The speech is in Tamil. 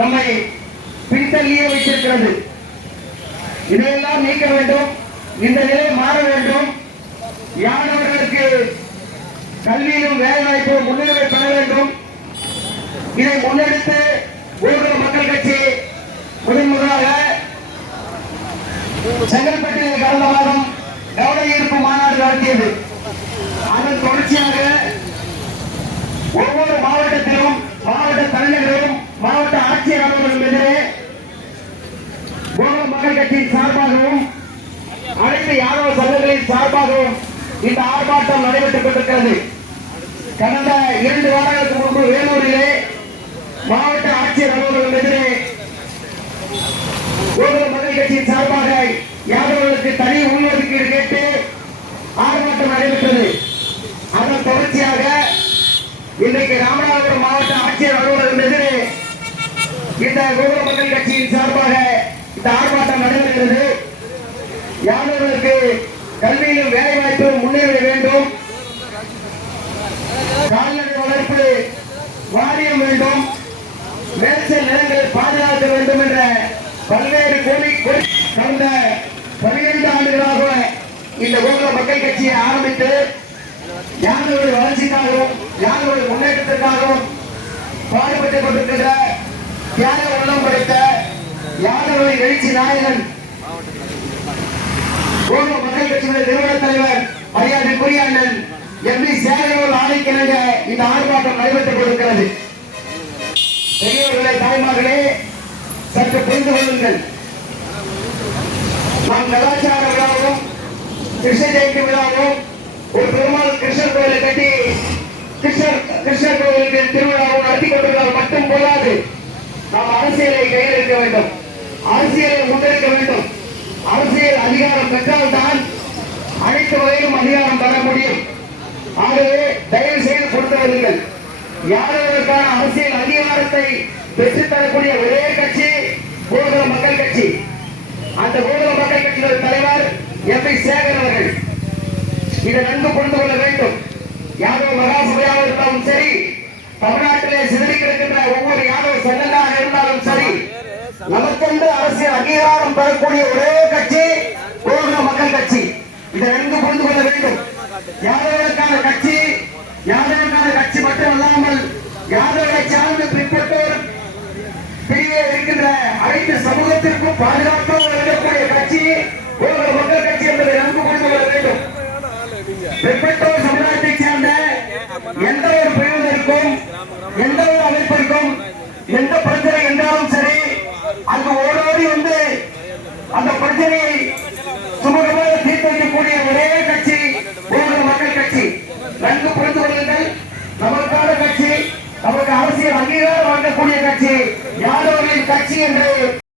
நம்மை பின்தள்ளியே வைத்திருக்கிறது. இதையெல்லாம் நீக்க வேண்டும். இந்த நிலை மாற வேண்டும். யானவர்களுக்கு கல்வியிலும் வேலை வாய்ப்பும் முன்னுரிமை பெற வேண்டும். இதை முன்னெடுத்து ஊர்வல மக்கள் கட்சி முதன்முதலாக செங்கல்பட்டில் கடந்த மாதம் கவன ஈர்ப்பு மாநாடு நடத்தியது. அதன் தொடர்ச்சியாக ஒவ்வொரு மாவட்டத்திலும் மாவட்ட தலைநகரிலும் மாவட்ட ஆட்சியர் அலுவலகம் எதிரே ஊர்வல மக்கள் கட்சியின் சார்பாகவும் அனைத்து யாதவ சங்கங்களின் சார்பாகவும் இந்த ஆர்ப்பாட்டம் நடைபெற்றுக் கொண்டிருக்கிறது. கடந்த 2 வாரங்களுக்கு முன்பு வேலூரிலே மாவட்ட ஆட்சியர் அலுவலகம் எதிரே ஊர்வல மக்கள் கட்சியின் சார்பாக யாதவர்களுக்கு தனி உள்ஒதுக்கீடு கேட்டு ஆர்ப்பாட்டம் நடைபெற்றது. அதன் தொடர்ச்சியாக இன்றைக்கு ராமநாதபுரம் மாவட்ட ஆட்சியர் அலுவலகம் எதிரே இந்த ஊர்வல மக்கள் கட்சியின் சார்பாக இந்த ஆர்ப்பாட்டம் நடைபெறுகிறது. யாதவர்களுக்கு கல்வியிலும் வேலை வாய்ப்பிலும் முன்னேற வேண்டும். கால்நடை வளர்ப்பு வாரியம் வேண்டும். மேய்ச்சல் நிலங்களை பாதுகாக்க வேண்டும் என்ற பல்வேறு கோரிக்கை கடந்த 12 ஆண்டுகளாக இந்த ஊர்வல மக்கள் கட்சியை ஆரம்பித்து யாதவருடைய வளர்ச்சிக்காகவும் யாதவருடைய முன்னேற்றத்திற்காகவும் பாடுபட்டுக் கொண்டிருக்கின்ற தியாக உள்ளம் படைத்த யாதவருடைய எழுச்சி நாயகன் ஊர்வல மக்கள் கட்சியுடைய நிறுவன தலைவர் மரியாதைக்குரிய அண்ணன் எம்பி சேகரோடு ஆணைக்கிணங்க இந்த ஆர்ப்பாட்டம் நடைபெற்றுக் கொண்டிருக்கிறது. பெரியவர்களே, தாய்மார்களே, சற்று புரிந்து கொள்ளுங்கள். நம் கலாச்சார விழாவும் கிருஷ்ண ஜெயந்தி விழாவும் ஒரு பெருமாள் கிருஷ்ணர் கோயிலை கட்டி கிருஷ்ணர் கோயிலுக்கு திருவிழாவும் நடத்தி கொண்டிருந்தால் மட்டும் போதாது. நாம் அரசியலை கையில் இருக்க வேண்டும். அரசியலை முன்னெடுக்க வேண்டும். அரசியல் அதிகாரம் பெற்றால்தான் அனைத்து வகையிலும் அதிகாரம் பெற முடியும். ஆகவே தயவு செய்து கொடுத்து வருங்கள். யாதவர்களுக்கான அரசியல் அதிகாரத்தை பெற்றுத்தரக்கூடிய ஒரே கட்சி ஊர்வல மக்கள் கட்சி. அந்த ஊர்வல மக்கள் கட்சியுடைய தலைவர் எம்பி சேகர் அவர்கள் இதை நன்கு புரிந்து கொள்ள வேண்டும். யாதவ மகாசபையாக இருந்தாலும் சரி, தமிழ்நாட்டிலே சிதறி கிடக்கின்ற ஒவ்வொரு யாதவ சங்கங்களாக இருந்தாலும் சரி, நமக்கென்று அரசியல் அங்கீகாரம் பெறக்கூடிய ஒரே கட்சி ஊர்வல மக்கள் கட்சி. இதை நன்கு புரிந்து கொள்ள வேண்டும். யாதவர்களுக்கான கட்சி, யாதவர்களுக்கான கட்சி மட்டுமல்லாமல் யாதவர்களை சார்ந்து பிற்பட்டோர் பிரிவே இருக்கின்ற அனைத்து சமூகத்திற்கும் பாதுகாப்பாக இருக்கக்கூடிய கட்சி ஊர்வல மக்கள் கட்சி என்பதை நன்கு புரிந்து கொள்ள வேண்டும். பிற்பட்டோர் சமுதாயத்தை சேர்ந்த எந்த ஒரு பிரிவினருக்கும் எந்த ஒரு அமைப்பிற்கும் எந்த பிரச்சனை என்றாலும் சரி, அங்கு ஓடோடி வந்து அந்த பிரச்சனையை சுமூகமாக தீர்த்து வைக்கக்கூடிய ஒரே கட்சி ஊர்வல மக்கள் கட்சி. நன்கு புரிந்து கொள்ளுங்கள். நமக்கான கட்சி, நமக்கு அரசியல் அங்கீகாரம் வழங்கக்கூடிய கட்சி யாதவர்களின் கட்சி என்று